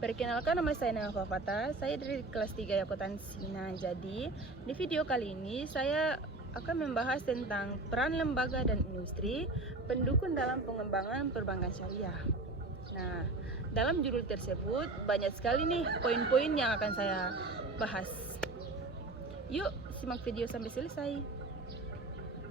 Perkenalkan, nama saya Nela Fafata, saya dari kelas 3 Akuntansi. Nah, jadi di video kali ini saya akan membahas tentang peran lembaga dan industri pendukung dalam pengembangan perbankan syariah. Nah, dalam judul tersebut banyak sekali nih poin-poin yang akan saya bahas. Yuk, simak video sampai selesai.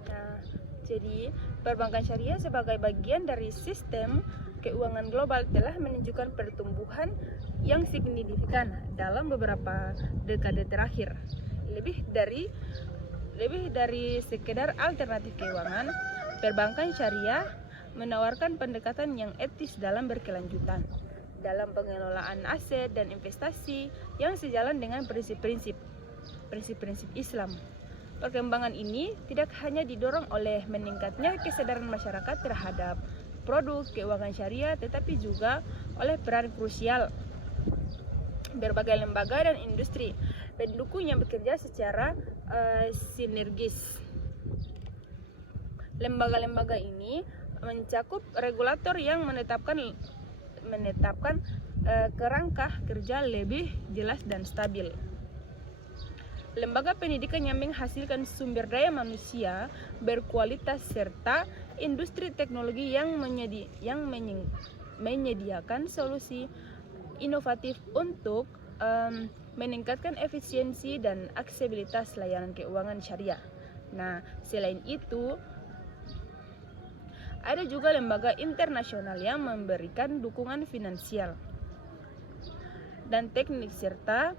Nah, jadi perbankan syariah sebagai bagian dari sistem keuangan global telah menunjukkan pertumbuhan yang signifikan dalam beberapa dekade terakhir. Lebih dari sekedar alternatif keuangan, perbankan syariah menawarkan pendekatan yang etis dalam berkelanjutan dalam pengelolaan aset dan investasi yang sejalan dengan prinsip-prinsip Islam. Perkembangan ini tidak hanya didorong oleh meningkatnya kesadaran masyarakat terhadap produk keuangan syariah, tetapi juga oleh peran krusial berbagai lembaga dan industri pendukung yang bekerja secara sinergis. Lembaga-lembaga ini mencakup regulator yang menetapkan kerangka kerja lebih jelas dan stabil. Lembaga pendidikan yang menghasilkan sumber daya manusia berkualitas serta industri teknologi yang menyediakan solusi inovatif untuk meningkatkan efisiensi dan aksesibilitas layanan keuangan syariah. Nah, selain itu ada juga lembaga internasional yang memberikan dukungan finansial dan teknik serta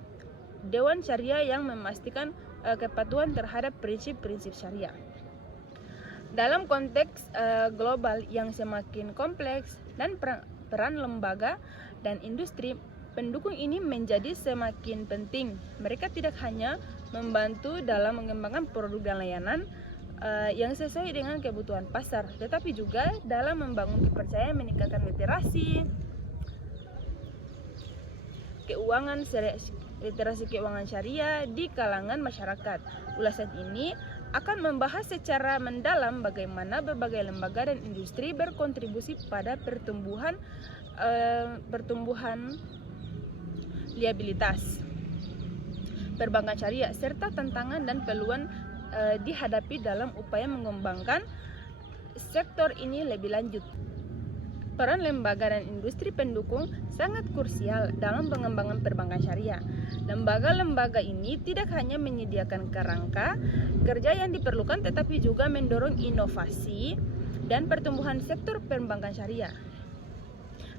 Dewan Syariah yang memastikan kepatuhan terhadap prinsip-prinsip syariah. Dalam konteks global yang semakin kompleks dan peran lembaga dan industri pendukung ini menjadi semakin penting. Mereka tidak hanya membantu dalam mengembangkan produk dan layanan yang sesuai dengan kebutuhan pasar, tetapi juga dalam membangun kepercayaan, meningkatkan literasi keuangan syariah di kalangan masyarakat. Ulasan ini akan membahas secara mendalam bagaimana berbagai lembaga dan industri berkontribusi pada pertumbuhan liabilitas perbankan syariah serta tantangan dan peluang dihadapi dalam upaya mengembangkan sektor ini lebih lanjut. Peran lembaga dan industri pendukung sangat krusial dalam pengembangan perbankan syariah. Lembaga-lembaga ini tidak hanya menyediakan kerangka kerja yang diperlukan, tetapi juga mendorong inovasi dan pertumbuhan sektor perbankan syariah.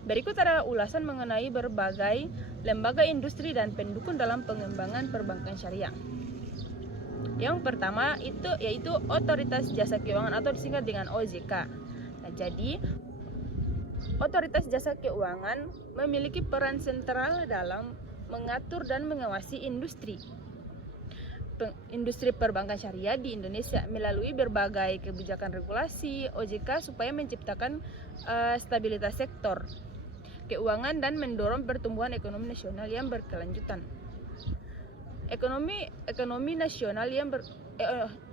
Berikut adalah ulasan mengenai berbagai lembaga industri dan pendukung dalam pengembangan perbankan syariah. Yang pertama yaitu Otoritas Jasa Keuangan atau disingkat dengan OJK. Nah, jadi Otoritas Jasa Keuangan memiliki peran sentral dalam mengatur dan mengawasi industri perbankan syariah di Indonesia melalui berbagai kebijakan regulasi OJK supaya menciptakan stabilitas sektor keuangan dan mendorong pertumbuhan ekonomi nasional yang berkelanjutan. Ekonomi nasional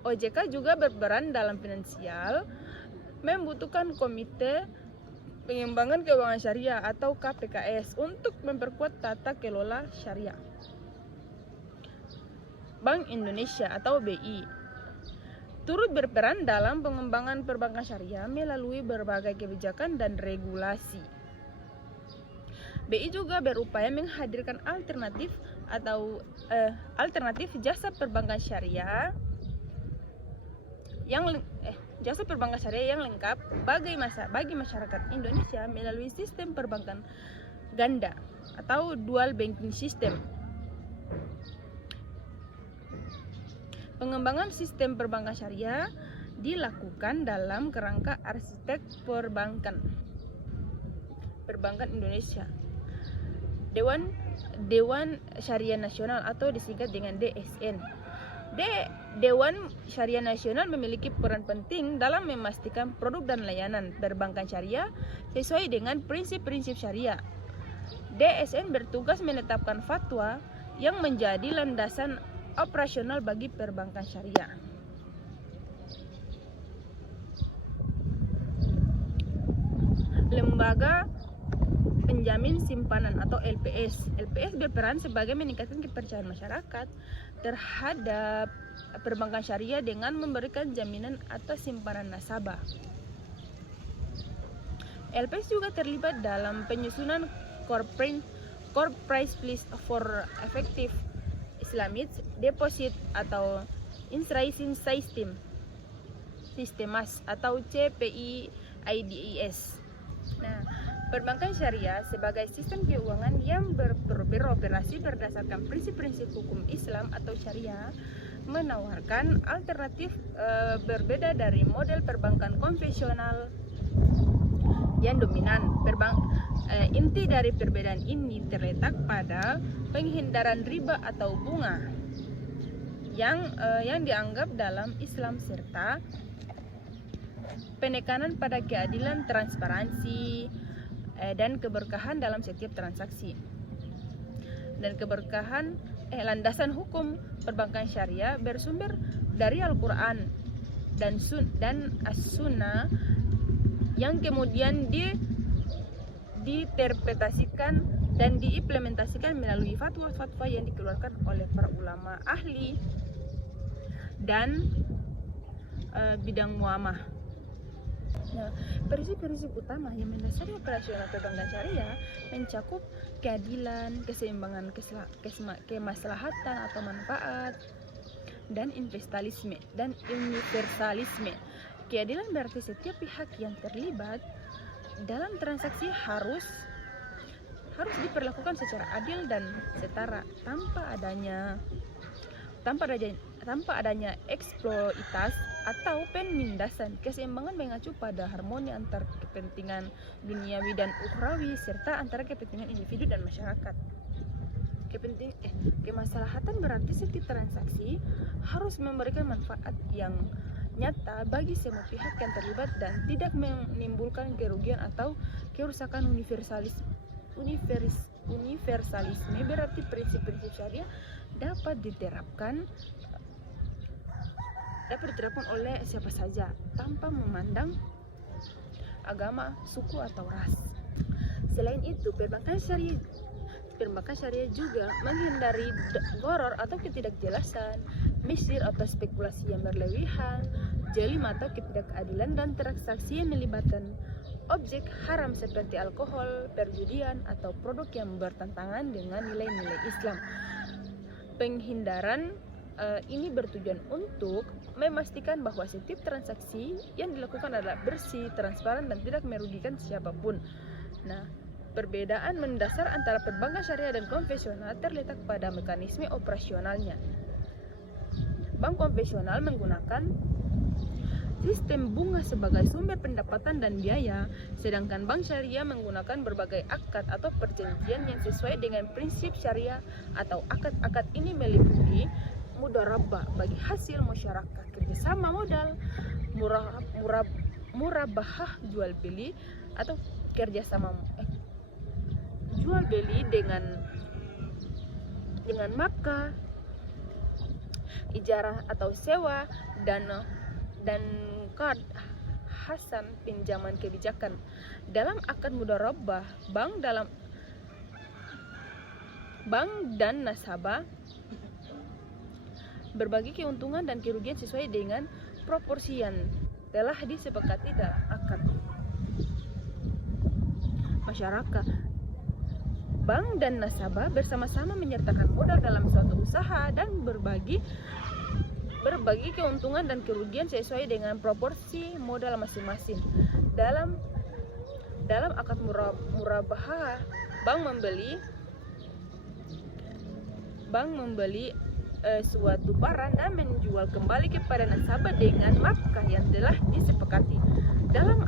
OJK juga berperan dalam finansial, membutuhkan komite pengembangan keuangan syariah atau KPKS untuk memperkuat tata kelola syariah. Bank Indonesia atau BI turut berperan dalam pengembangan perbankan syariah melalui berbagai kebijakan dan regulasi. BI juga berupaya menghadirkan alternatif jasa perbankan syariah yang lengkap bagi masyarakat Indonesia melalui sistem perbankan ganda atau dual banking system. Pengembangan sistem perbankan syariah dilakukan dalam kerangka arsitek perbankan Indonesia. Dewan Syariah Nasional atau disingkat dengan DSN. Dewan Syariah Nasional memiliki peran penting dalam memastikan produk dan layanan perbankan syariah sesuai dengan prinsip-prinsip syariah. DSN bertugas menetapkan fatwa yang menjadi landasan operasional bagi perbankan syariah. penjamin simpanan atau LPS. LPS berperan sebagai meningkatkan kepercayaan masyarakat terhadap perbankan syariah dengan memberikan jaminan atas simpanan nasabah. LPS juga terlibat dalam penyusunan core price list for effective Islamic deposit atau insurance system Sistemas atau CPIDIS. Nah, perbankan syariah sebagai sistem keuangan yang beroperasi berdasarkan prinsip-prinsip hukum Islam atau syariah menawarkan alternatif berbeda dari model perbankan konvensional yang dominan. Inti dari perbedaan ini terletak pada penghindaran riba atau bunga yang dianggap dalam Islam serta penekanan pada keadilan, transparansi, dan keberkahan dalam setiap transaksi. Dan landasan hukum perbankan syariah bersumber dari Al-Quran dan As-Sunnah yang kemudian diinterpretasikan dan diimplementasikan melalui fatwa-fatwa yang dikeluarkan oleh para ulama ahli dan bidang muamalah. Nah, prinsip-prinsip utama yang mendasari operasional perbankan syariah mencakup keadilan, keseimbangan kemaslahatan atau manfaat, dan universalisme. Keadilan berarti setiap pihak yang terlibat dalam transaksi harus diperlakukan secara adil dan setara tanpa adanya eksploitasi atau penindasan. Keseimbangan mengacu pada harmoni antar kepentingan duniawi dan ukhrawi serta antara kepentingan individu dan masyarakat. Kemaslahatan berarti setiap transaksi harus memberikan manfaat yang nyata bagi semua pihak yang terlibat dan tidak menimbulkan kerugian atau kerusakan. Universalisme berarti prinsip-prinsip syariah dapat diterapkan oleh siapa saja tanpa memandang agama, suku, atau ras. Selain itu, perbankan syariah juga menghindari gharar atau ketidakjelasan, misir atau spekulasi yang berlebihan, zalim atau ketidakadilan, dan transaksi yang melibatkan objek haram seperti alkohol, perjudian, atau produk yang bertentangan dengan nilai-nilai Islam. Penghindaran ini bertujuan untuk memastikan bahwa setiap transaksi yang dilakukan adalah bersih, transparan, dan tidak merugikan siapapun. Nah, perbedaan mendasar antara perbankan syariah dan konvensional terletak pada mekanisme operasionalnya. Bank konvensional menggunakan sistem bunga sebagai sumber pendapatan dan biaya, sedangkan bank syariah menggunakan berbagai akad atau perjanjian yang sesuai dengan prinsip syariah atau akad-akad ini meliputi mudharabah bagi hasil musyarakah, kerjasama modal, murabahah jual beli atau kerjasama jual beli dengan maka ijarah atau sewa, dan qard hasan pinjaman kebijakan. Dalam akad mudharabah, bank dan nasabah berbagi keuntungan dan kerugian sesuai dengan proporsi yang telah disepakati dalam akad. Masyarakat, bank dan nasabah bersama-sama menyertakan modal dalam suatu usaha dan berbagi keuntungan dan kerugian sesuai dengan proporsi modal masing-masing. Dalam akad murabahah, bank membeli suatu barang dan menjual kembali kepada nasabah dengan markah yang telah disepakati. Dalam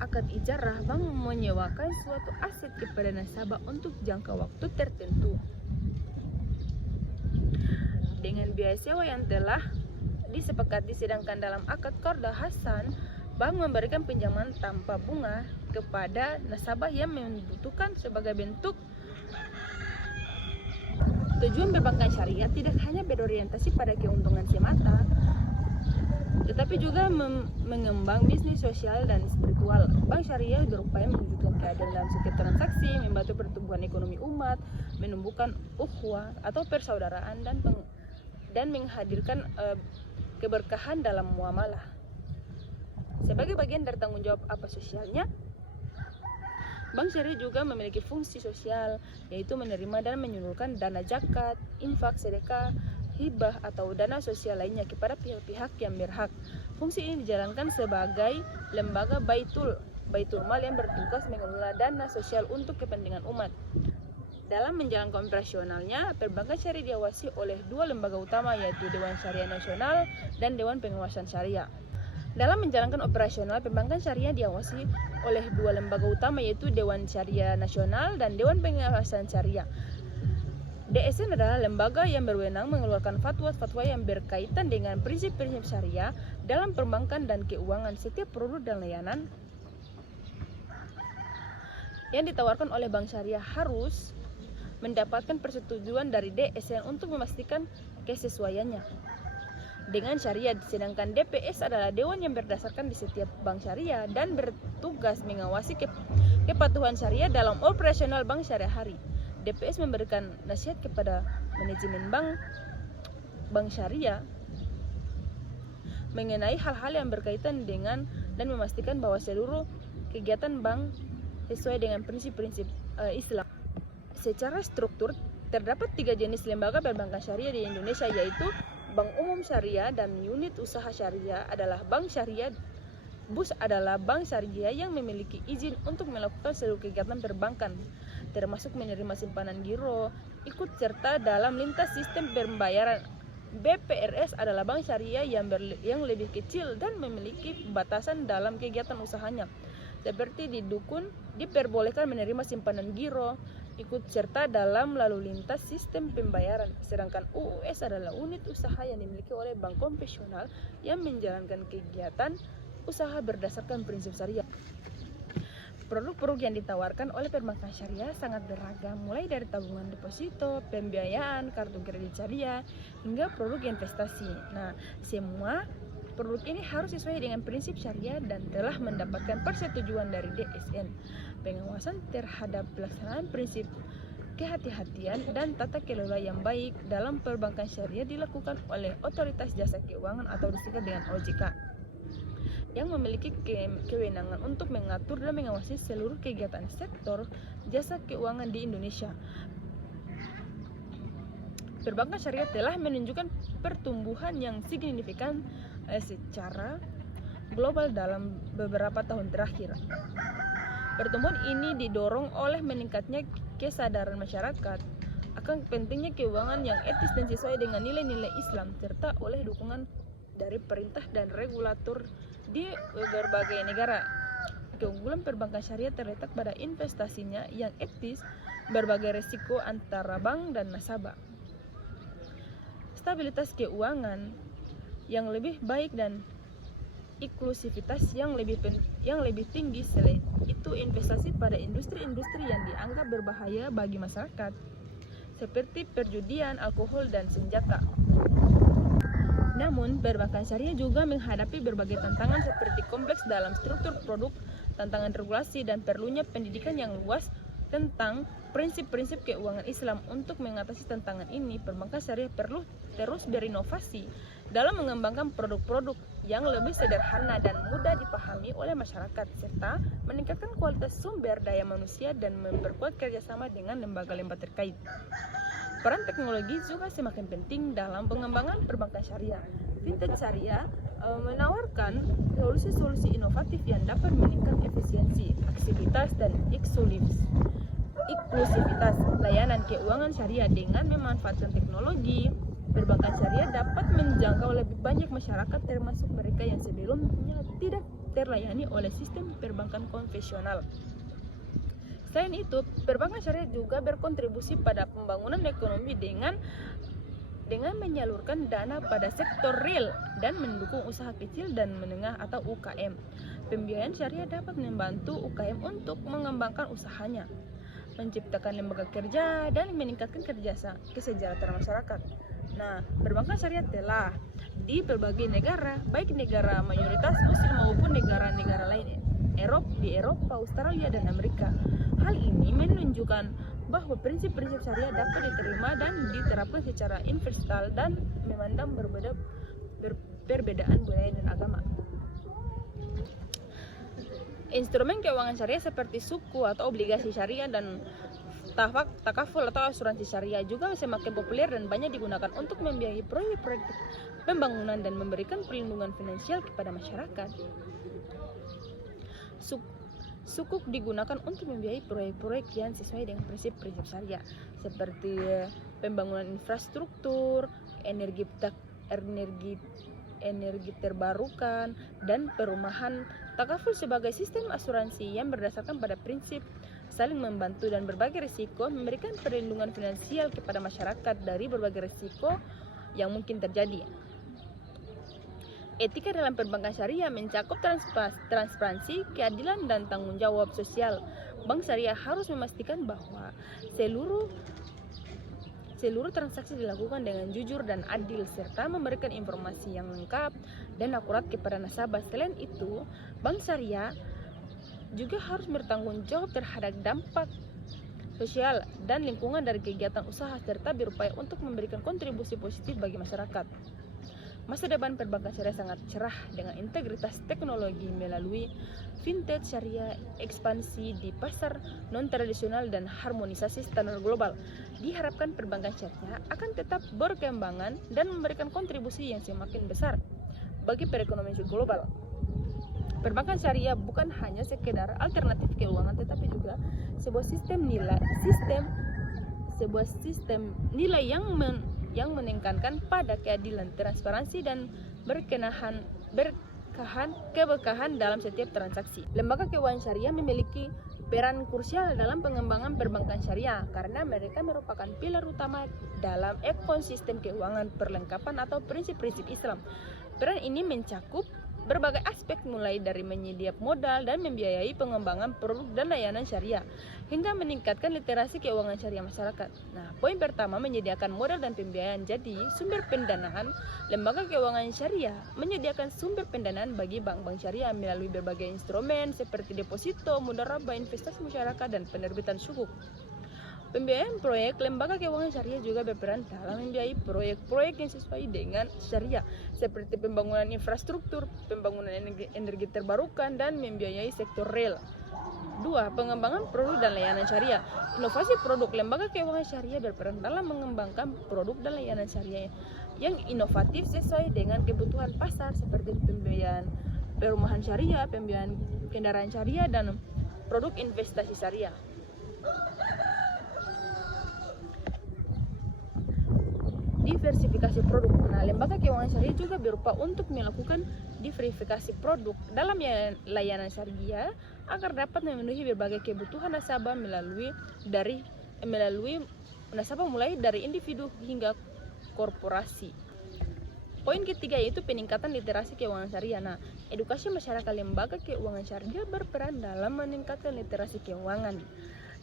akad ijarah, bank menyewakan suatu aset kepada nasabah untuk jangka waktu tertentu dengan biaya sewa yang telah disepakati. Sedangkan dalam akad qard hasan, bank memberikan pinjaman tanpa bunga kepada nasabah yang membutuhkan sebagai bentuk. Tujuan perbankan syariah tidak hanya berorientasi pada keuntungan semata, tetapi juga mengembang bisnis sosial dan spiritual. Bank syariah berupaya mewujudkan keadilan dalam setiap transaksi, membantu pertumbuhan ekonomi umat, menumbuhkan ukhuwah atau persaudaraan dan menghadirkan keberkahan dalam muamalah. Sebagai bagian dari tanggung jawab sosialnya, Bank Syariah juga memiliki fungsi sosial, yaitu menerima dan menyalurkan dana zakat, infak, sedekah, hibah atau dana sosial lainnya kepada pihak-pihak yang berhak. Fungsi ini dijalankan sebagai lembaga baitul mal yang bertugas mengelola dana sosial untuk kepentingan umat. Dalam menjalankan operasionalnya, perbankan syariah diawasi oleh dua lembaga utama, yaitu Dewan Syariah Nasional dan Dewan Pengawasan Syariah. Dalam menjalankan operasional, perbankan syariah diawasi oleh dua lembaga utama, yaitu Dewan Syariah Nasional dan Dewan Pengawasan Syariah. DSN adalah lembaga yang berwenang mengeluarkan fatwa-fatwa yang berkaitan dengan prinsip-prinsip syariah dalam perbankan dan keuangan. Setiap produk dan layanan yang ditawarkan oleh bank syariah harus mendapatkan persetujuan dari DSN untuk memastikan kesesuaiannya dengan syariah. Sedangkan DPS adalah dewan yang berdasarkan di setiap bank syariah dan bertugas mengawasi kepatuhan syariah dalam operasional bank syariah hari. DPS memberikan nasihat kepada manajemen bank syariah mengenai hal-hal yang berkaitan dengan dan memastikan bahwa seluruh kegiatan bank sesuai dengan prinsip-prinsip Islam. Secara struktur, terdapat 3 jenis lembaga perbankan syariah di Indonesia, yaitu Bank Umum Syariah dan unit usaha syariah adalah Bank Syariah. BUS adalah bank syariah yang memiliki izin untuk melakukan seluruh kegiatan perbankan, termasuk menerima simpanan giro, ikut serta dalam lintas sistem pembayaran. BPRS adalah bank syariah yang lebih kecil dan memiliki batasan dalam kegiatan usahanya, seperti di dukun diperbolehkan menerima simpanan giro, ikut serta dalam lalu lintas sistem pembayaran. Sedangkan UUS adalah unit usaha yang dimiliki oleh bank konvensional yang menjalankan kegiatan usaha berdasarkan prinsip syariah. Produk-produk yang ditawarkan oleh perbankan syariah sangat beragam, mulai dari tabungan deposito, pembiayaan, kartu kredit syariah, hingga produk investasi. Nah, semua produk ini harus sesuai dengan prinsip syariah dan telah mendapatkan persetujuan dari DSN. Pengawasan terhadap pelaksanaan prinsip kehati-hatian dan tata kelola yang baik dalam perbankan syariah dilakukan oleh Otoritas Jasa Keuangan atau disingkat dengan OJK, yang memiliki kewenangan untuk mengatur dan mengawasi seluruh kegiatan sektor jasa keuangan di Indonesia. Perbankan syariah telah menunjukkan pertumbuhan yang signifikan secara global dalam beberapa tahun terakhir. Pertumbuhan ini didorong oleh meningkatnya kesadaran masyarakat akan pentingnya keuangan yang etis dan sesuai dengan nilai-nilai Islam, serta oleh dukungan dari perintah dan regulator di berbagai negara. Keunggulan perbankan syariah terletak pada investasinya yang etis, berbagai resiko antara bank dan nasabah, stabilitas keuangan yang lebih baik, dan inklusivitas yang lebih tinggi. Selain itu, investasi pada industri-industri yang dianggap berbahaya bagi masyarakat, seperti perjudian, alkohol, dan senjata. Namun, perbankan syariah juga menghadapi berbagai tantangan seperti kompleks dalam struktur produk, tantangan regulasi, dan perlunya pendidikan yang luas tentang prinsip-prinsip keuangan Islam. Untuk mengatasi tantangan ini, perbankan syariah perlu terus berinovasi dalam mengembangkan produk-produk yang lebih sederhana dan mudah dipahami oleh masyarakat, serta meningkatkan kualitas sumber daya manusia dan memperkuat kerjasama dengan lembaga-lembaga terkait. Peran teknologi juga semakin penting dalam pengembangan perbankan syariah. Fintech syariah menawarkan solusi-solusi inovatif yang dapat meningkatkan efisiensi, aktivitas, dan inklusivitas layanan keuangan syariah. Dengan memanfaatkan teknologi, perbankan syariah dapat menjangkau lebih banyak masyarakat, termasuk mereka yang sebelumnya tidak terlayani oleh sistem perbankan konvensional. Selain itu, perbankan syariah juga berkontribusi pada pembangunan ekonomi dengan menyalurkan dana pada sektor real dan mendukung usaha kecil dan menengah atau UKM. Pembiayaan syariah dapat membantu UKM untuk mengembangkan usahanya, menciptakan lembaga kerja, dan meningkatkan kesejahteraan masyarakat. Nah, perbankan syariah telah di berbagai negara, baik negara mayoritas muslim maupun negara-negara lainnya, di Eropa, Australia, dan Amerika. Hal ini menunjukkan bahwa prinsip-prinsip syariah dapat diterima dan diterapkan secara universal dan memandang perbedaan budaya dan agama. Instrumen keuangan syariah seperti suku atau obligasi syariah dan takaful atau asuransi syariah juga semakin populer dan banyak digunakan untuk membiayai proyek-proyek pembangunan dan memberikan perlindungan finansial kepada masyarakat. Sukuk digunakan untuk membiayai proyek-proyek yang sesuai dengan prinsip-prinsip syariah seperti pembangunan infrastruktur, energi terbarukan, dan perumahan. Takaful sebagai sistem asuransi yang berdasarkan pada prinsip saling membantu dan berbagi risiko, memberikan perlindungan finansial kepada masyarakat dari berbagai risiko yang mungkin terjadi. Etika dalam perbankan syariah mencakup transparansi, keadilan, dan tanggung jawab sosial. Bank syariah harus memastikan bahwa seluruh transaksi dilakukan dengan jujur dan adil, serta memberikan informasi yang lengkap dan akurat kepada nasabah. Selain itu, bank syariah juga harus bertanggung jawab terhadap dampak sosial dan lingkungan dari kegiatan usaha, serta berupaya untuk memberikan kontribusi positif bagi masyarakat. Masa depan perbankan syariah sangat cerah dengan integritas teknologi melalui fintech syariah, ekspansi di pasar non-tradisional, dan harmonisasi standar global. Diharapkan perbankan syariah akan tetap berkembang dan memberikan kontribusi yang semakin besar bagi perekonomian global. Perbankan syariah bukan hanya sekedar alternatif keuangan, tetapi juga sebuah sistem nilai yang menekankan pada keadilan, transparansi, dan keberkahan dalam setiap transaksi. Lembaga keuangan syariah memiliki peran krusial dalam pengembangan perbankan syariah karena mereka merupakan pilar utama dalam ekosistem keuangan perlengkapan atau prinsip-prinsip Islam. Peran ini mencakup berbagai aspek, mulai dari menyediakan modal dan membiayai pengembangan produk dan layanan syariah hingga meningkatkan literasi keuangan syariah masyarakat. Nah, poin pertama, menyediakan modal dan pembiayaan. Jadi, sumber pendanaan. Lembaga keuangan syariah menyediakan sumber pendanaan bagi bank-bank syariah melalui berbagai instrumen seperti deposito, mudharabah, investasi masyarakat, dan penerbitan sukuk. Pembiayaan proyek. Lembaga keuangan syariah juga berperan dalam membiayai proyek-proyek yang sesuai dengan syariah seperti pembangunan infrastruktur, pembangunan energi terbarukan, dan membiayai sektor real. 2. Pengembangan produk dan layanan syariah. Inovasi produk. Lembaga keuangan syariah berperan dalam mengembangkan produk dan layanan syariah yang inovatif sesuai dengan kebutuhan pasar seperti pembiayaan perumahan syariah, pembiayaan kendaraan syariah, dan produk investasi syariah. Diversifikasi produk. Nah, lembaga keuangan syariah juga berupa untuk melakukan diversifikasi produk dalam layanan syariah agar dapat memenuhi berbagai kebutuhan nasabah melalui nasabah mulai dari individu hingga korporasi. Poin ketiga yaitu peningkatan literasi keuangan syariah. Nah, edukasi masyarakat. Lembaga keuangan syariah berperan dalam meningkatkan literasi keuangan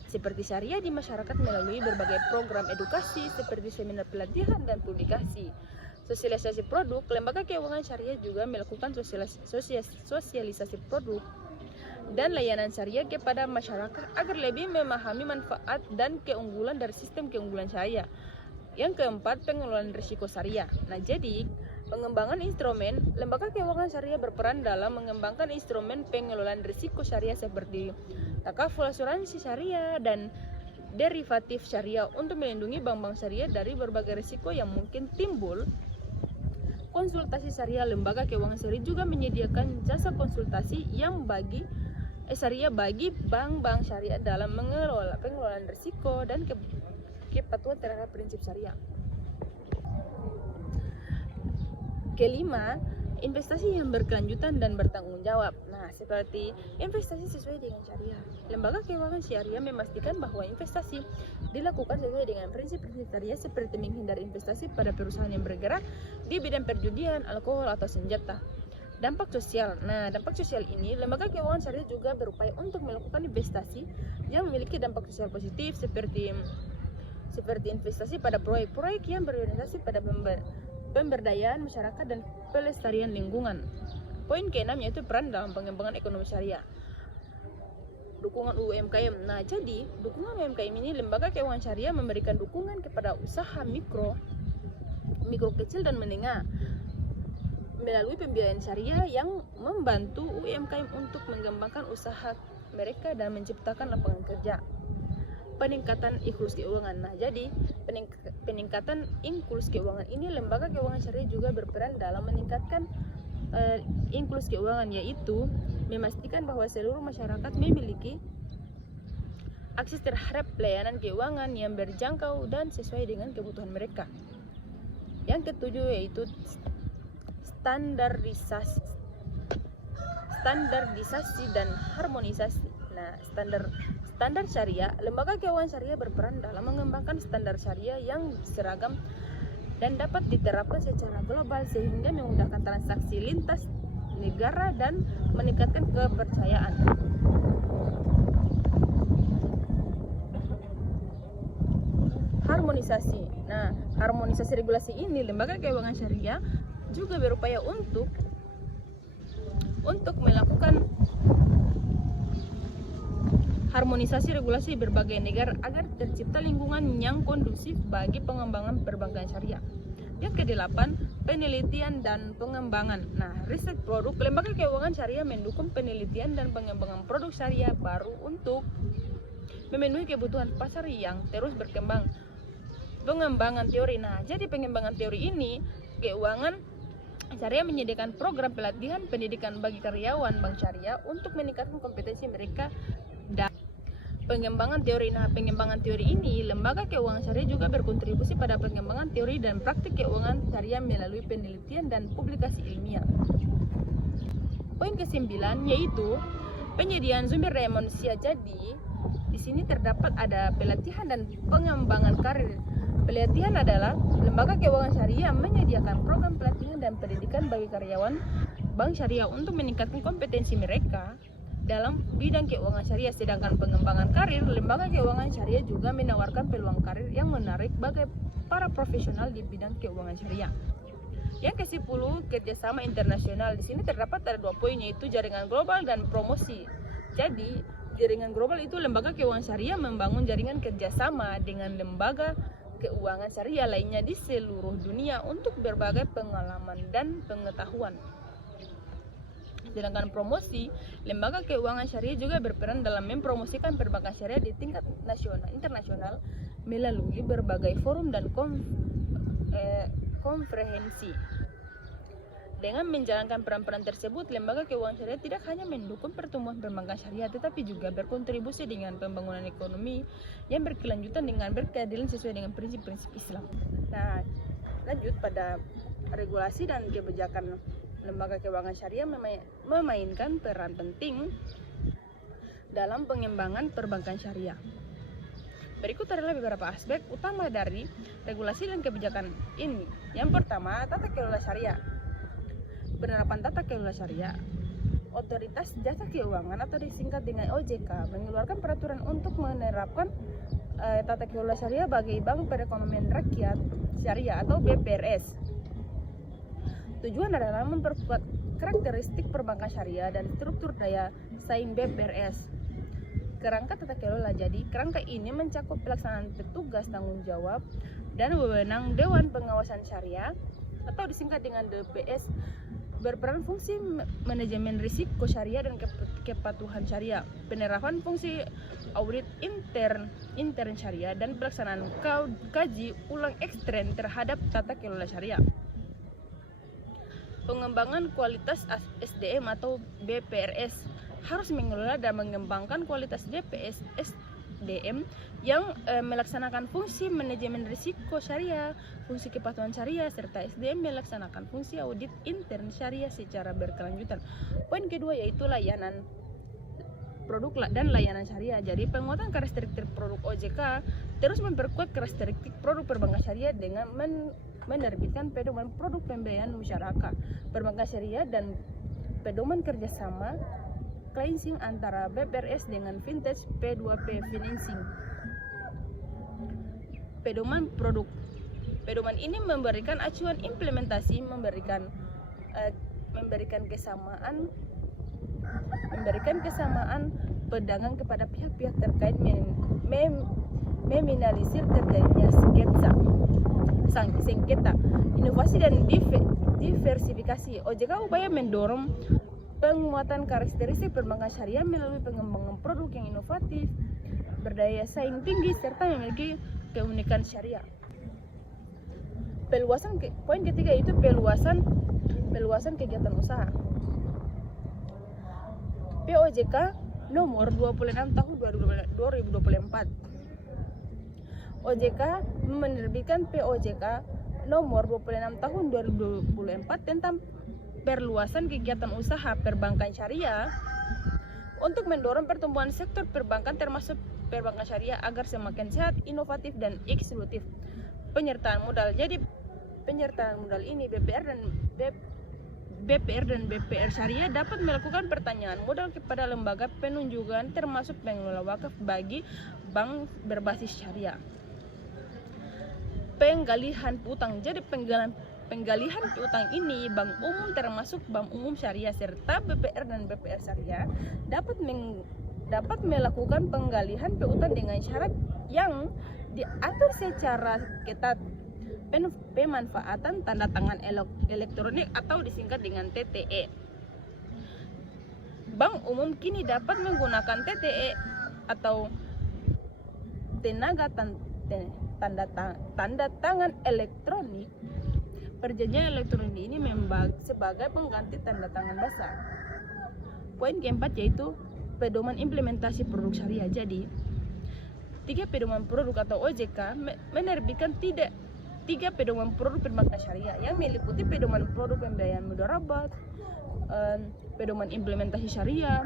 seperti syariah di masyarakat melalui berbagai program edukasi seperti seminar pelatihan dan publikasi. Sosialisasi produk. Lembaga keuangan syariah juga melakukan sosialisasi produk dan layanan syariah kepada masyarakat agar lebih memahami manfaat dan keunggulan dari sistem keunggulan syariah. Yang keempat, pengelolaan risiko syariah. Nah, jadi pengembangan instrumen. Lembaga keuangan syariah berperan dalam mengembangkan instrumen pengelolaan risiko syariah seperti takaful, asuransi syariah, dan derivatif syariah untuk melindungi bank-bank syariah dari berbagai risiko yang mungkin timbul. Konsultasi syariah. Lembaga keuangan syariah juga menyediakan jasa konsultasi syariah bagi bank-bank syariah dalam pengelolaan risiko dan kepatuhan terhadap prinsip syariah. Kelima, investasi yang berkelanjutan dan bertanggung jawab. Nah, seperti investasi sesuai dengan syariah. Lembaga keuangan syariah memastikan bahwa investasi dilakukan sesuai dengan prinsip-prinsip syariah seperti menghindari investasi pada perusahaan yang bergerak di bidang perjudian, alkohol, atau senjata. Dampak sosial. Nah, dampak sosial ini, lembaga keuangan syariah juga berupaya untuk melakukan investasi yang memiliki dampak sosial positif seperti investasi pada proyek-proyek yang berorientasi pada pemberdayaan masyarakat dan pelestarian lingkungan. Poin ke-6 yaitu peran dalam pengembangan ekonomi syariah. Dukungan UMKM. Nah, jadi dukungan UMKM ini lembaga keuangan syariah memberikan dukungan kepada usaha mikro kecil dan menengah melalui pembiayaan syariah yang membantu UMKM untuk mengembangkan usaha mereka dan menciptakan lapangan kerja. Peningkatan inklusi keuangan. Nah, jadi peningkatan inklusi keuangan ini lembaga keuangan syariah juga berperan dalam meningkatkan inklusi keuangan, yaitu memastikan bahwa seluruh masyarakat memiliki akses terhadap pelayanan keuangan yang berjangkau dan sesuai dengan kebutuhan mereka. Yang ketujuh yaitu standarisasi dan harmonisasi. Nah, standar syariah, lembaga keuangan syariah berperan dalam mengembangkan standar syariah yang seragam dan dapat diterapkan secara global sehingga memudahkan transaksi lintas negara dan meningkatkan kepercayaan. Harmonisasi. Nah, harmonisasi regulasi ini lembaga keuangan syariah juga berupaya untuk melakukan harmonisasi regulasi berbagai negara agar tercipta lingkungan yang kondusif bagi pengembangan perbankan syariah. Yang ke-8, penelitian dan pengembangan. Nah, riset produk. Lembaga keuangan syariah mendukung penelitian dan pengembangan produk syariah baru untuk memenuhi kebutuhan pasar yang terus berkembang. Pengembangan teori. Nah, jadi pengembangan teori ini, keuangan syariah menyediakan program pelatihan pendidikan bagi karyawan bank syariah untuk meningkatkan kompetensi mereka dan pengembangan teori. Nah, pengembangan teori ini, lembaga keuangan syariah juga berkontribusi pada pengembangan teori dan praktik keuangan syariah melalui penelitian dan publikasi ilmiah. Poin ke-9 yaitu penyediaan sumber daya manusia. Jadi, di sini terdapat ada pelatihan dan pengembangan karir. Pelatihan adalah lembaga keuangan syariah menyediakan program pelatihan dan pendidikan bagi karyawan bank syariah untuk meningkatkan kompetensi mereka dalam bidang keuangan syariah. Sedangkan pengembangan karir, lembaga keuangan syariah juga menawarkan peluang karir yang menarik bagi para profesional di bidang keuangan syariah. Yang ke-10, kerjasama internasional. Di sini terdapat ada 2 poin, yaitu jaringan global dan promosi. Jadi, jaringan global itu lembaga keuangan syariah membangun jaringan kerjasama dengan lembaga keuangan syariah lainnya di seluruh dunia untuk berbagai pengalaman dan pengetahuan. Sedangkan promosi, lembaga keuangan syariah juga berperan dalam mempromosikan perbankan syariah di tingkat nasional internasional melalui berbagai forum dan konferensi. Dengan menjalankan peran-peran tersebut, lembaga keuangan syariah tidak hanya mendukung pertumbuhan perbankan syariah, tetapi juga berkontribusi dengan pembangunan ekonomi yang berkelanjutan dengan berkeadilan sesuai dengan prinsip-prinsip Islam. Nah, lanjut pada regulasi dan kebijakan. Lembaga keuangan syariah memainkan peran penting dalam pengembangan perbankan syariah. Berikut adalah beberapa aspek utama dari regulasi dan kebijakan ini. Yang pertama, tata kelola syariah. Penerapan tata kelola syariah. Otoritas Jasa Keuangan atau disingkat dengan OJK mengeluarkan peraturan untuk menerapkan tata kelola syariah bagi Bank Perekonomian Rakyat Syariah atau BPRS. Tujuan adalah memperkuat karakteristik perbankan syariah dan struktur daya saing BPRS. Kerangka tata kelola. Jadi, kerangka ini mencakup pelaksanaan petugas tanggung jawab dan wewenang Dewan Pengawasan Syariah atau disingkat dengan DPS, berperan fungsi manajemen risiko syariah dan kepatuhan syariah, penerapan fungsi audit intern syariah, dan pelaksanaan kaji ulang ekstern terhadap tata kelola syariah. Pengembangan kualitas SDM atau BPRS harus mengelola dan mengembangkan kualitas DPS SDM yang melaksanakan fungsi manajemen risiko syariah, fungsi kepatuhan syariah, serta SDM melaksanakan fungsi audit intern syariah secara berkelanjutan. Poin kedua yaitu layanan produk dan layanan syariah. Jadi, penguatan karakteristik produk OJK terus memperkuat karakteristik produk perbankan syariah dengan menerbitkan pedoman produk pembiayaan masyarakat perbankan syariah dan pedoman kerjasama cleansing antara BPRS dengan vintage P2P financing. Pedoman produk Pedoman ini memberikan acuan implementasi, memberikan kesamaan pedagang kepada pihak-pihak terkait meminimalisir terjadinya sengketa, inovasi dan diversifikasi. OJK upaya mendorong penguatan karakteristik perbankan syariah melalui pengembangan produk yang inovatif, berdaya saing tinggi, serta memiliki keunikan syariah. Poin ketiga itu peluasan kegiatan usaha. POJK nomor 26 tahun 2024. OJK menerbitkan POJK nomor 26 tahun 2024 tentang perluasan kegiatan usaha perbankan syariah untuk mendorong pertumbuhan sektor perbankan termasuk perbankan syariah agar semakin sehat, inovatif, dan eksklusif. Penyertaan modal. Jadi penyertaan modal ini BPR dan BPR Syariah dapat melakukan pertanyaan modal kepada lembaga penunjukan termasuk pengelola wakaf bagi bank berbasis syariah. Penggalihan piutang. Jadi penggalihan piutang ini bank umum termasuk bank umum syariah serta BPR dan BPR Syariah dapat melakukan penggalihan piutang dengan syarat yang diatur secara ketat. Pemanfaatan tanda tangan elektronik atau disingkat dengan TTE. Bank umum kini dapat menggunakan TTE atau tanda tangan elektronik. Perjanjian elektronik ini sebagai pengganti tanda tangan basah. Poin keempat yaitu pedoman implementasi produk syariah. Jadi 3 pedoman produk atau OJK menerbitkan 3 pedoman produk perbankan syariah yang meliputi pedoman produk pembiayaan mudharabah, pedoman implementasi syariah,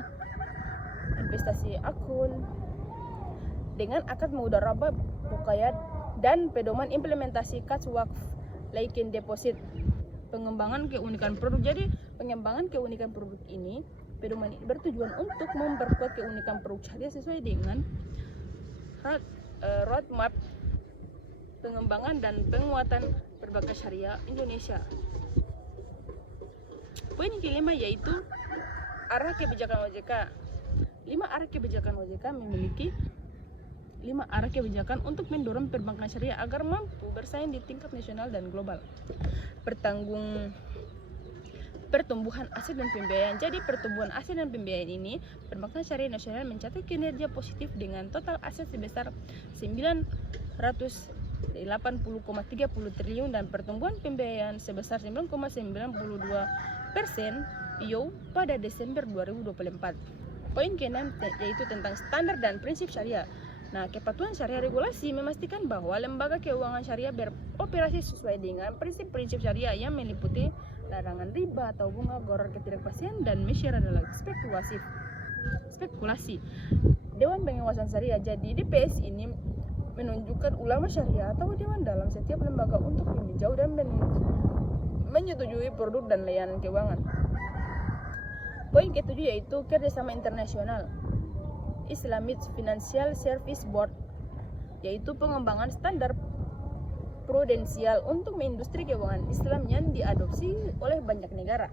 investasi akun dengan akad mudharabah muqayyad, dan pedoman implementasi kas wakf laikin deposit. Pengembangan keunikan produk. Jadi pengembangan keunikan produk ini, pedoman ini bertujuan untuk memperkuat keunikan produk syariah sesuai dengan roadmap pengembangan dan penguatan perbankan syariah Indonesia. Poin kelima yaitu arah kebijakan OJK. 5 arah kebijakan OJK memiliki 5 arah kebijakan untuk mendorong perbankan syariah agar mampu bersaing di tingkat nasional dan global. Pertumbuhan aset dan pembiayaan. Jadi pertumbuhan aset dan pembiayaan ini, perbankan syariah nasional mencatat kinerja positif dengan total aset sebesar 980,30 triliun dan pertumbuhan pembiayaan sebesar 9,92% PIO pada Desember 2024. Poin ke-6 yaitu tentang standar dan prinsip syariah. Nah, kepatuhan syariah regulasi memastikan bahwa lembaga keuangan syariah beroperasi sesuai dengan prinsip-prinsip syariah yang meliputi larangan riba atau bunga, gharar, ketidakpastian, dan masyarakat adalah spekulasi. Dewan Pengawasan Syariah. Jadi DPS ini menunjukkan ulama syariah atau dewan dalam setiap lembaga untuk meninjau dan menyetujui produk dan layanan keuangan. Poin ke-7 yaitu kerjasama internasional. Islamic Financial Service Board, yaitu pengembangan standar prudensial untuk industri keuangan Islam yang diadopsi oleh banyak negara.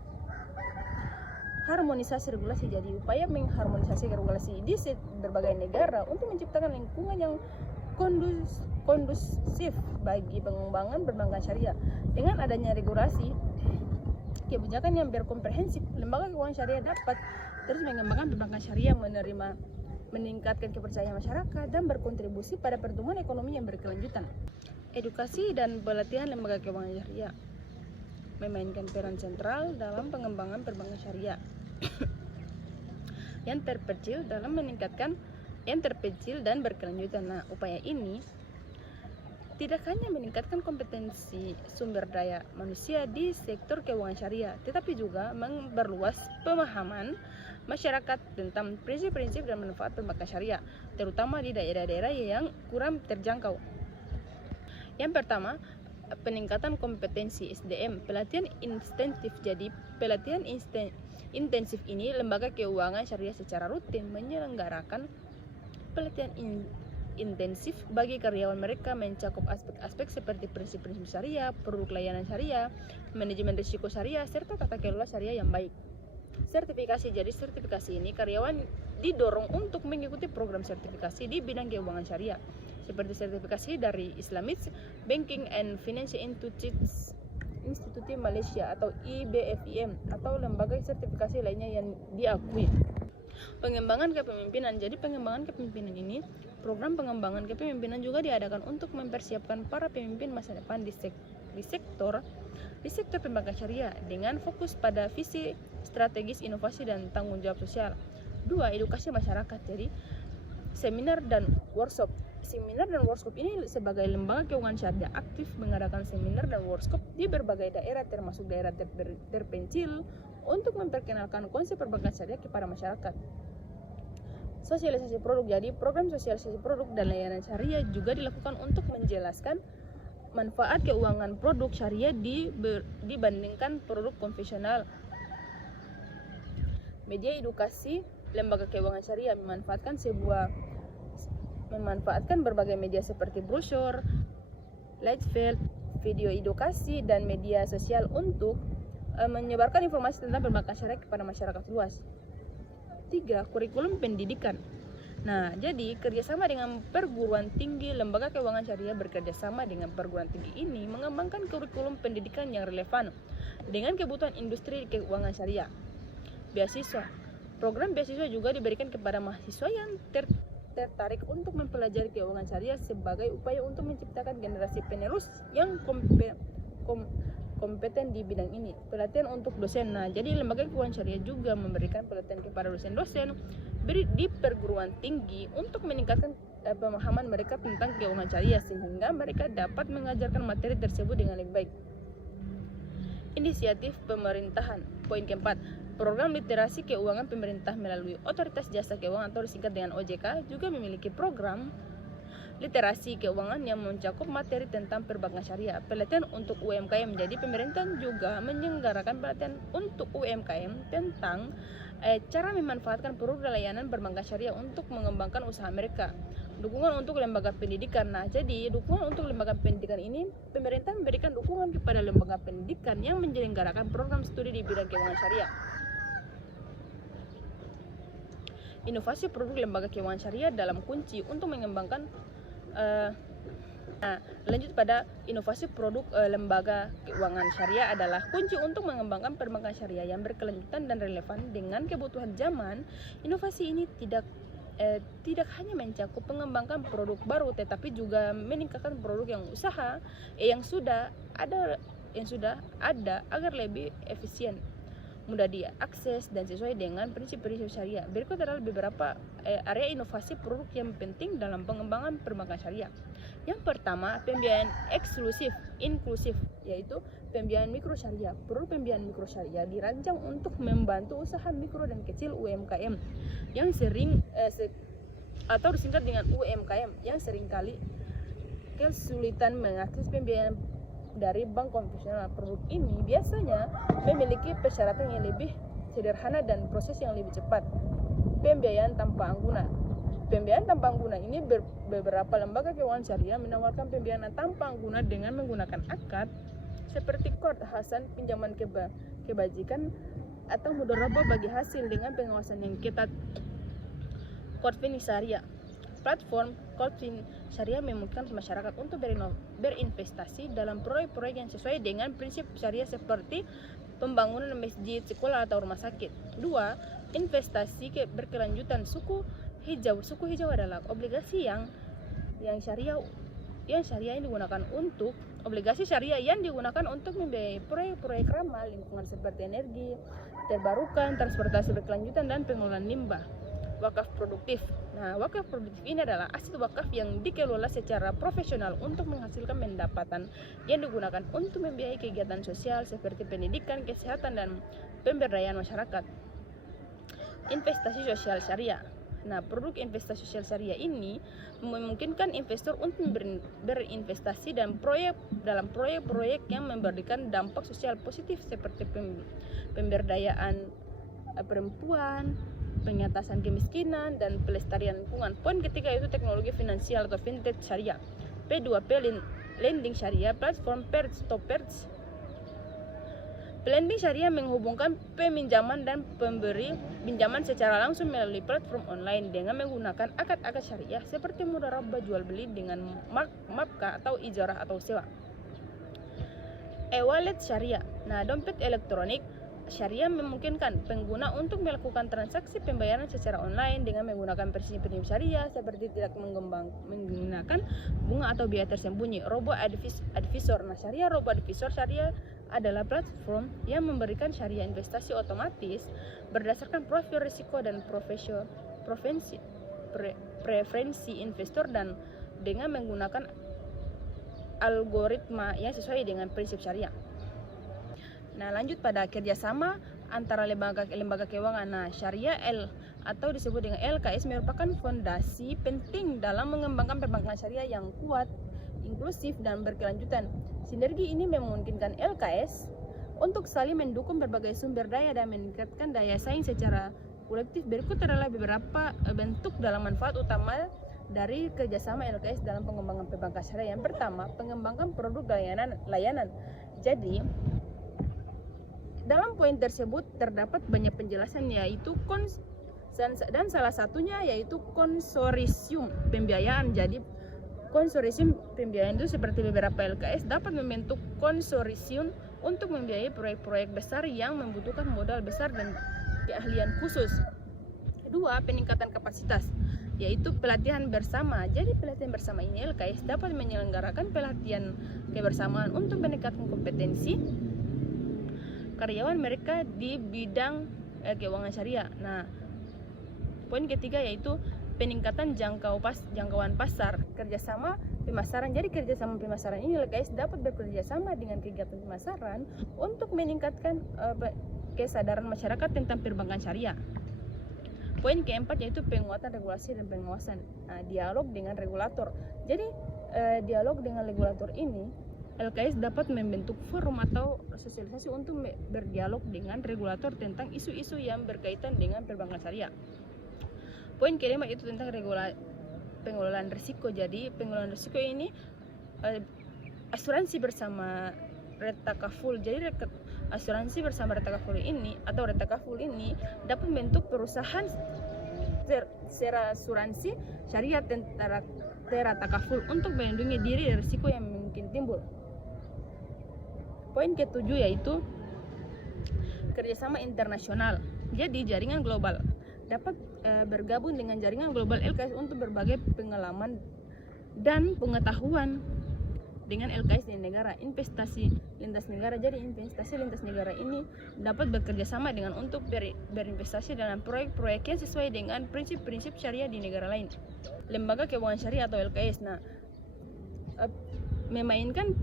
Harmonisasi regulasi. Jadi upaya mengharmonisasi regulasi di berbagai negara untuk menciptakan lingkungan yang kondusif bagi pengembangan perbankan syariah. Dengan adanya regulasi kebijakan yang berkomprehensif, lembaga keuangan syariah dapat terus mengembangkan perbankan syariah, meningkatkan kepercayaan masyarakat dan berkontribusi pada pertumbuhan ekonomi yang berkelanjutan. Edukasi dan pelatihan lembaga keuangan syariah memainkan peran sentral dalam pengembangan perbankan syariah yang terpencil dan berkelanjutan. Nah, upaya ini tidak hanya meningkatkan kompetensi sumber daya manusia di sektor keuangan syariah, tetapi juga memperluas pemahaman masyarakat tentang prinsip-prinsip dan manfaat perbankan syariah, terutama di daerah-daerah yang kurang terjangkau. Yang pertama, peningkatan kompetensi SDM, pelatihan intensif. Jadi, pelatihan intensif ini lembaga keuangan syariah secara rutin menyelenggarakan pelatihan intensif bagi karyawan mereka, mencakup aspek-aspek seperti prinsip-prinsip syariah, produk layanan syariah, manajemen risiko syariah, serta tata kelola syariah yang baik. Sertifikasi. Jadi sertifikasi ini karyawan didorong untuk mengikuti program sertifikasi di bidang keuangan syariah, seperti sertifikasi dari Islamic Banking and Financial Institute Malaysia atau IBFIM atau lembaga sertifikasi lainnya yang diakui. Pengembangan kepemimpinan. Jadi pengembangan kepemimpinan ini, program pengembangan kepemimpinan juga diadakan untuk mempersiapkan para pemimpin masa depan di sektor perbankan syariah dengan fokus pada visi strategis, inovasi, dan tanggung jawab sosial. 2. Edukasi masyarakat. Jadi seminar dan workshop. Seminar dan workshop ini sebagai lembaga keuangan syariah aktif mengadakan seminar dan workshop di berbagai daerah termasuk daerah terpencil untuk memperkenalkan konsep perbankan syariah kepada masyarakat. Sosialisasi produk. Jadi program sosialisasi produk dan layanan syariah juga dilakukan untuk menjelaskan manfaat keuangan produk syariah dibandingkan produk konvensional. Media edukasi. Lembaga keuangan syariah memanfaatkan berbagai media seperti brosur, leaflet, video edukasi, dan media sosial untuk menyebarkan informasi tentang perbankan syariah kepada masyarakat luas. 3. Kurikulum pendidikan. Nah, jadi kerjasama dengan perguruan tinggi, lembaga keuangan syariah bekerjasama dengan perguruan tinggi ini mengembangkan kurikulum pendidikan yang relevan dengan kebutuhan industri keuangan syariah. Beasiswa. Program beasiswa juga diberikan kepada mahasiswa yang tertarik untuk mempelajari keuangan syariah sebagai upaya untuk menciptakan generasi penerus yang kompeten di bidang ini. Pelatihan untuk dosen. Nah, jadi lembaga keuangan syariah juga memberikan pelatihan kepada dosen-dosen di perguruan tinggi untuk meningkatkan pemahaman mereka tentang keuangan syariah sehingga mereka dapat mengajarkan materi tersebut dengan lebih baik. Inisiatif pemerintahan. Poin keempat, program literasi keuangan pemerintah melalui Otoritas Jasa Keuangan atau disingkat dengan OJK juga memiliki program literasi keuangan yang mencakup materi tentang perbankan syariah. Pelatihan untuk UMKM. Jadi pemerintah juga menyelenggarakan pelatihan untuk UMKM tentang cara memanfaatkan produk layanan perbankan syariah untuk mengembangkan usaha mereka. Dukungan untuk lembaga pendidikan. Nah, jadi dukungan untuk lembaga pendidikan ini, pemerintah memberikan dukungan kepada lembaga pendidikan yang menyelenggarakan program studi di bidang keuangan syariah. Inovasi produk lembaga keuangan syariah dalam kunci untuk mengembangkan lanjut pada inovasi produk lembaga keuangan syariah adalah kunci untuk mengembangkan perbankan syariah yang berkelanjutan dan relevan dengan kebutuhan zaman. Inovasi ini tidak hanya mencakup mengembangkan produk baru, tetapi juga meningkatkan produk yang sudah ada agar lebih efisien, mudah diakses, dan sesuai dengan prinsip-prinsip syariah. Berikut adalah beberapa area inovasi produk yang penting dalam pengembangan perbankan syariah. Yang pertama, pembiayaan inklusif, yaitu pembiayaan mikro syariah. Produk pembiayaan mikro syariah dirancang untuk membantu usaha mikro dan kecil UMKM yang atau disingkat dengan UMKM yang seringkali kesulitan mengakses pembiayaan dari bank konvensional. Produk ini biasanya memiliki persyaratan yang lebih sederhana dan proses yang lebih cepat. Pembiayaan tanpa angguna. Pembiayaan tanpa angguna ini beberapa lembaga keuangan syariah menawarkan pembiayaan tanpa angguna dengan menggunakan akad seperti qard hasan, pinjaman kebajikan, atau mudharabah bagi hasil dengan pengawasan yang ketat. Qardfin syariah. Platform Qardfin syariah memungkinkan masyarakat untuk berinvestasi dalam proyek-proyek yang sesuai dengan prinsip syariah seperti pembangunan masjid, sekolah, atau rumah sakit. 2. Investasi berkelanjutan. Suku hijau adalah obligasi yang syariah yang digunakan untuk membiayai proyek-proyek ramah lingkungan seperti energi terbarukan, transportasi berkelanjutan, dan pengelolaan limbah. Wakaf produktif. Nah, wakaf produktif ini adalah aset wakaf yang dikelola secara profesional untuk menghasilkan pendapatan yang digunakan untuk membiayai kegiatan sosial seperti pendidikan, kesehatan, dan pemberdayaan masyarakat. Investasi sosial syariah. Nah, produk investasi sosial syariah ini memungkinkan investor untuk berinvestasi dalam proyek-proyek yang memberikan dampak sosial positif seperti pemberdayaan perempuan, pengatasan kemiskinan, dan pelestarian lingkungan. Poin ketiga yaitu teknologi finansial atau fintech syariah. P2P lending syariah, platform peer to peer. Lending syariah menghubungkan peminjaman dan pemberi pinjaman secara langsung melalui platform online dengan menggunakan akad-akad syariah seperti mudharabah jual beli dengan mapka atau ijarah atau sewa. E-wallet syariah. Nah, dompet elektronik syariah memungkinkan pengguna untuk melakukan transaksi pembayaran secara online dengan menggunakan prinsip-prinsip syariah seperti tidak menggunakan bunga atau biaya tersembunyi. Robo-advisor. Nah, robo-advisor syariah adalah platform yang memberikan syariah investasi otomatis berdasarkan profil risiko dan preferensi investor dan dengan menggunakan algoritma yang sesuai dengan prinsip syariah. Nah, lanjut pada kerjasama antara lembaga keuangan. Nah, syariah atau disebut dengan LKS merupakan fondasi penting dalam mengembangkan perbankan syariah yang kuat, inklusif, dan berkelanjutan. Sinergi ini memungkinkan LKS untuk saling mendukung berbagai sumber daya dan meningkatkan daya saing secara kolektif. Berikut adalah beberapa bentuk dalam manfaat utama dari kerjasama LKS dalam pengembangan perbankan syariah. Yang pertama, pengembangan produk layanan. Jadi, dalam poin tersebut terdapat banyak penjelasan yaitu dan salah satunya yaitu konsorsium pembiayaan. Jadi konsorsium pembiayaan itu seperti beberapa LKS dapat membentuk konsorsium untuk membiayai proyek-proyek besar yang membutuhkan modal besar dan keahlian khusus. Kedua, peningkatan kapasitas yaitu pelatihan bersama. Jadi pelatihan bersama ini LKS dapat menyelenggarakan pelatihan kebersamaan untuk meningkatkan kompetensi karyawan mereka di bidang keuangan syariah. Nah, poin ketiga yaitu peningkatan jangkauan pasar, kerjasama pemasaran. Jadi kerjasama pemasaran ini LKS dapat bekerjasama dengan kegiatan pemasaran untuk meningkatkan kesadaran masyarakat tentang perbankan syariah. Poin keempat yaitu penguatan regulasi dan pengawasan. Nah, dialog dengan regulator. Jadi dialog dengan regulator ini LKS dapat membentuk forum atau sosialisasi untuk berdialog dengan regulator tentang isu-isu yang berkaitan dengan perbankan syariah. Poin kelima itu tentang pengelolaan risiko. Jadi pengelolaan risiko ini asuransi bersama retakaful. Jadi asuransi bersama retakaful ini dapat membentuk perusahaan serasuransi syariah teratakaful untuk melindungi diri dari risiko yang mungkin timbul. Poin ketujuh yaitu kerjasama internasional. Jadi jaringan global dapat bergabung dengan jaringan global LKS untuk berbagai pengalaman dan pengetahuan dengan LKS di negara. Investasi lintas negara. Jadi investasi lintas negara ini dapat bekerja sama dengan untuk berinvestasi dalam proyek-proyek yang sesuai dengan prinsip-prinsip syariah di negara lain. Lembaga keuangan syariah atau LKS memainkan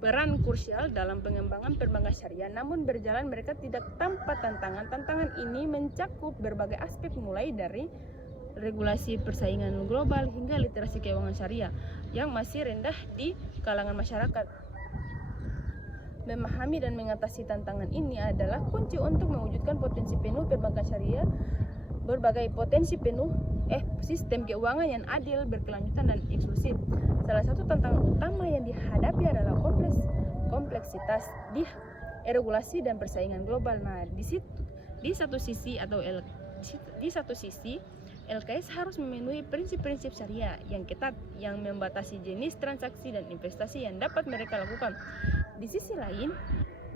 peran krusial dalam pengembangan perbankan syariah, namun berjalan mereka tidak tanpa tantangan. Tantangan ini mencakup berbagai aspek mulai dari regulasi persaingan global hingga literasi keuangan syariah yang masih rendah di kalangan masyarakat. Memahami dan mengatasi tantangan ini adalah kunci untuk mewujudkan potensi penuh perbankan syariah, berbagai potensi penuh sistem keuangan yang adil, berkelanjutan, dan inklusif. Salah satu tantangan utama yang dihadapi adalah kompleksitas di regulasi dan persaingan global. Nah, di satu sisi LKS harus memenuhi prinsip-prinsip syariah yang ketat yang membatasi jenis transaksi dan investasi yang dapat mereka lakukan. Di sisi lain,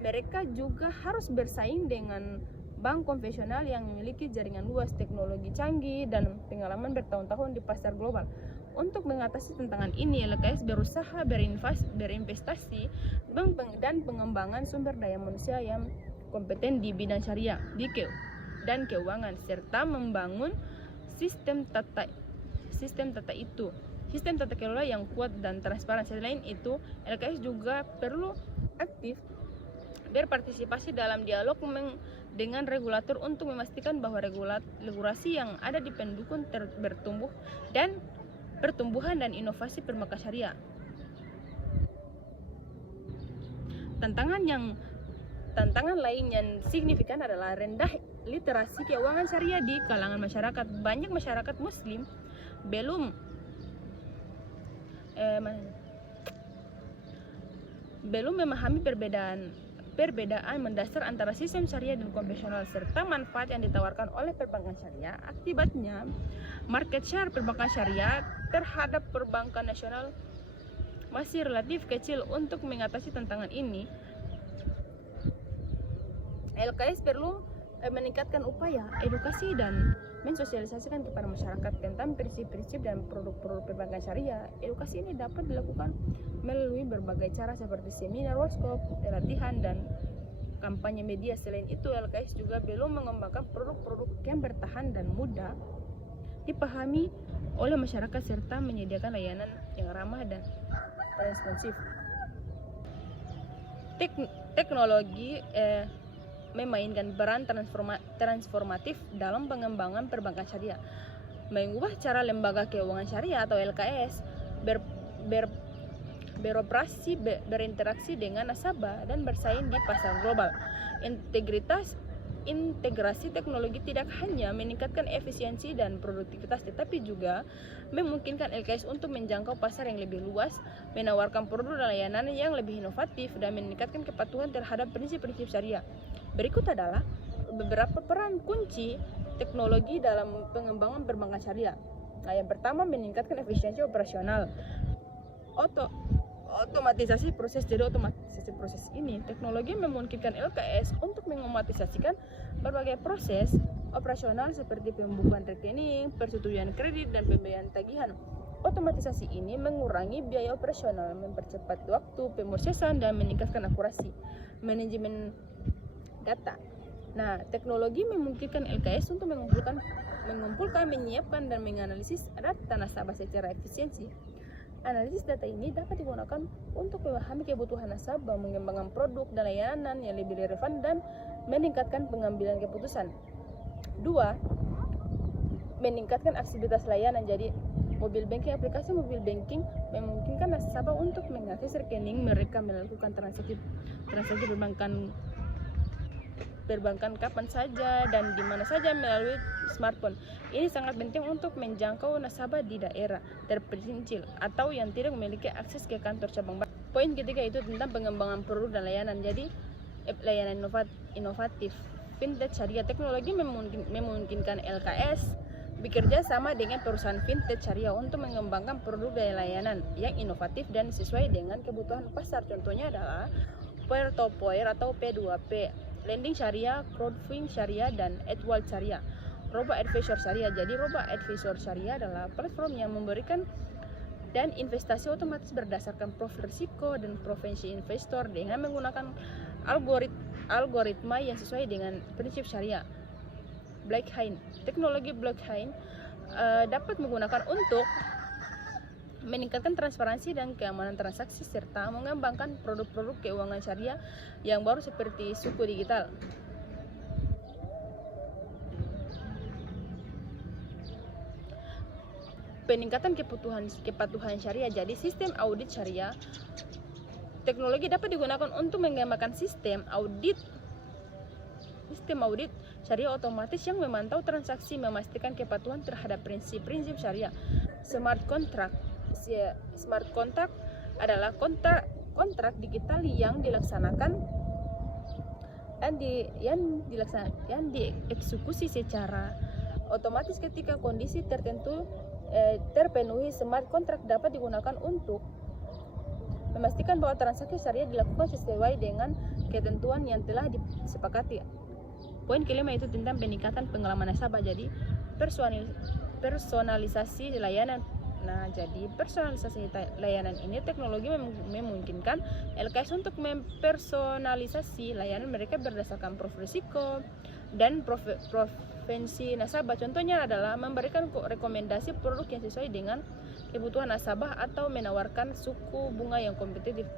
mereka juga harus bersaing dengan bank konvensional yang memiliki jaringan luas, teknologi canggih, dan pengalaman bertahun-tahun di pasar global. Untuk mengatasi tantangan ini, LKS berusaha berinvestasi dan pengembangan sumber daya manusia yang kompeten di bidang syariah dan keuangan, serta membangun sistem tata kelola yang kuat dan transparan. Selain itu, LKS juga perlu aktif berpartisipasi dalam dialog dengan regulator untuk memastikan bahwa regulasi yang ada di pendukung pertumbuhan dan inovasi perbankan syariah. Tantangan lain yang signifikan adalah literasi keuangan syariah di kalangan masyarakat. Banyak masyarakat muslim belum memahami perbedaan mendasar antara sistem syariah dan konvensional serta manfaat yang ditawarkan oleh perbankan syariah. Akibatnya, market share perbankan syariah terhadap perbankan nasional masih relatif kecil. Untuk mengatasi tantangan ini, LKS perlu meningkatkan upaya edukasi dan mensosialisasikan kepada masyarakat tentang prinsip-prinsip dan produk-produk perbankan syariah. Edukasi ini dapat dilakukan melalui berbagai cara seperti seminar, workshop, latihan, dan kampanye media. Selain itu, LKS juga belum mengembangkan produk-produk yang bertahan dan mudah dipahami oleh masyarakat serta menyediakan layanan yang ramah dan responsif. Teknologi memainkan peran transformatif dalam pengembangan perbankan syariah, mengubah cara lembaga keuangan syariah atau LKS beroperasi, berinteraksi dengan nasabah dan bersaing di pasar global. Integrasi teknologi tidak hanya meningkatkan efisiensi dan produktivitas, tetapi juga memungkinkan LKS untuk menjangkau pasar yang lebih luas, menawarkan produk dan layanan yang lebih inovatif, dan meningkatkan kepatuhan terhadap prinsip-prinsip syariah. Berikut adalah beberapa peran kunci teknologi dalam pengembangan perbankan syariah. Nah, yang pertama, meningkatkan efisiensi operasional. Otomatisasi proses. Jadi otomatisasi proses ini, teknologi memungkinkan LKS untuk mengotomatisasikan berbagai proses operasional seperti pembukaan rekening, persetujuan kredit, dan pembayaran tagihan. Otomatisasi ini mengurangi biaya operasional, mempercepat waktu pemrosesan, dan meningkatkan akurasi manajemen data. Nah, teknologi memungkinkan LKS untuk mengumpulkan, menyiapkan, dan menganalisis data nasabah secara efisiensi. Analisis data ini dapat digunakan untuk memahami kebutuhan nasabah, mengembangkan produk dan layanan yang lebih relevan, dan meningkatkan pengambilan keputusan. 2. Meningkatkan aksesibilitas layanan. Jadi, aplikasi mobil banking memungkinkan nasabah untuk mengakses rekening mereka, melakukan transaksi perbankan kapan saja dan di mana saja melalui smartphone. Ini sangat penting untuk menjangkau nasabah di daerah terpencil atau yang tidak memiliki akses ke kantor cabang bank. Poin ketiga itu tentang pengembangan produk dan layanan. Jadi, layanan inovatif. Fintech syariah. Teknologi memungkinkan LKS bekerja sama dengan perusahaan fintech syariah untuk mengembangkan produk dan layanan yang inovatif dan sesuai dengan kebutuhan pasar. Contohnya adalah peer-to-peer atau P2P, lending syariah, crowdfunding syariah, dan advance syariah. Robo-advisor syariah. Jadi robo-advisor syariah adalah platform yang memberikan dan investasi otomatis berdasarkan profil risiko dan preferensi investor dengan menggunakan algoritma yang sesuai dengan prinsip syariah. Blockchain. Teknologi blockchain dapat menggunakan untuk meningkatkan transparansi dan keamanan transaksi serta mengembangkan produk-produk keuangan syariah yang baru seperti suku digital. Peningkatan kepatuhan syariah. Jadi, sistem audit syariah. Teknologi dapat digunakan untuk mengembangkan sistem audit syariah otomatis yang memantau transaksi, memastikan kepatuhan terhadap prinsip-prinsip syariah. Smart contract adalah kontrak digital yang dilaksanakan yang dieksekusi secara otomatis ketika kondisi tertentu terpenuhi. Smart contract dapat digunakan untuk memastikan bahwa transaksi syariah dilakukan sesuai dengan ketentuan yang telah disepakati. Poin kelima itu tentang peningkatan pengalaman nasabah. Jadi, personalisasi layanan. Nah, jadi personalisasi layanan ini teknologi memungkinkan LKS untuk mempersonalisasi layanan mereka berdasarkan profil risiko dan preferensi nasabah. Contohnya adalah memberikan rekomendasi produk yang sesuai dengan kebutuhan nasabah atau menawarkan suku bunga yang kompetitif.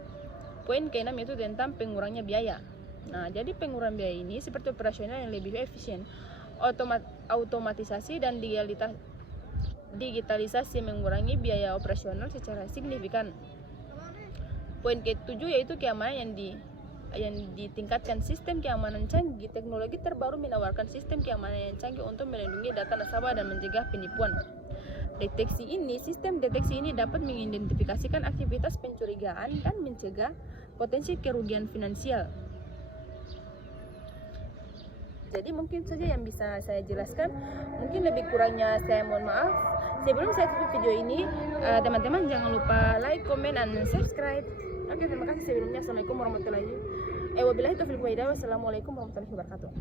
Poin keenam itu tentang pengurangnya biaya. Nah, jadi pengurangan biaya ini seperti operasional yang lebih efisien, automatisasi dan digitalisasi mengurangi biaya operasional secara signifikan. Poin ke-7 yaitu keamanan yang ditingkatkan sistem keamanan canggih, teknologi terbaru menawarkan sistem keamanan yang canggih untuk melindungi data nasabah dan mencegah penipuan. Sistem deteksi ini dapat mengidentifikasikan aktivitas pencurigaan dan mencegah potensi kerugian finansial. Jadi mungkin saja yang bisa saya jelaskan, mungkin lebih kurangnya saya mohon maaf. Sebelum saya tutup video ini, teman-teman jangan lupa like, comment, dan subscribe. Oke, terima kasih sebelumnya. Assalamualaikum warahmatullahi wabarakatuh. Wassalamualaikum warahmatullahi wabarakatuh.